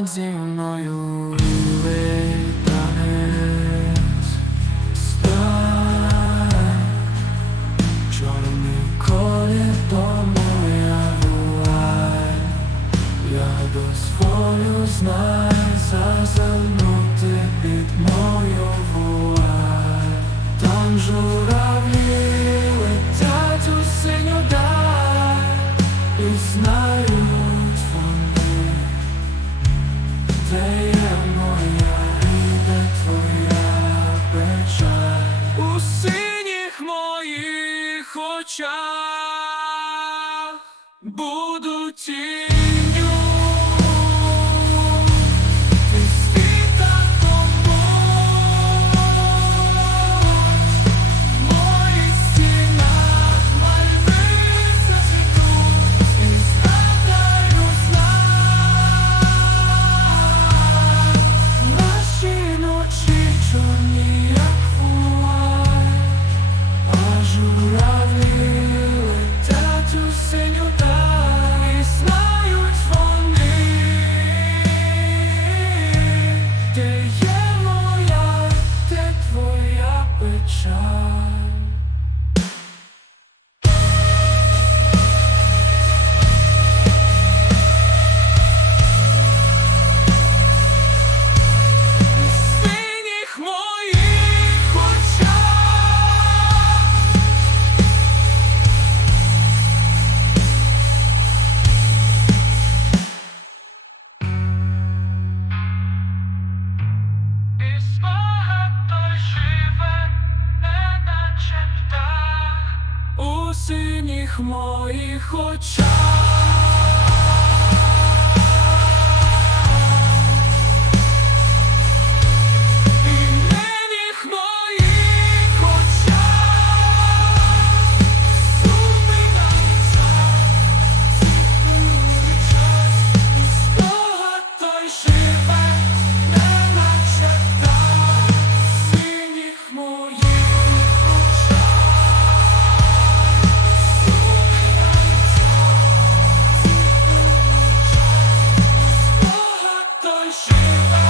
так зі мною і витанець Стань Чорний дозволю знай за очах буду. моїх очах. Bye.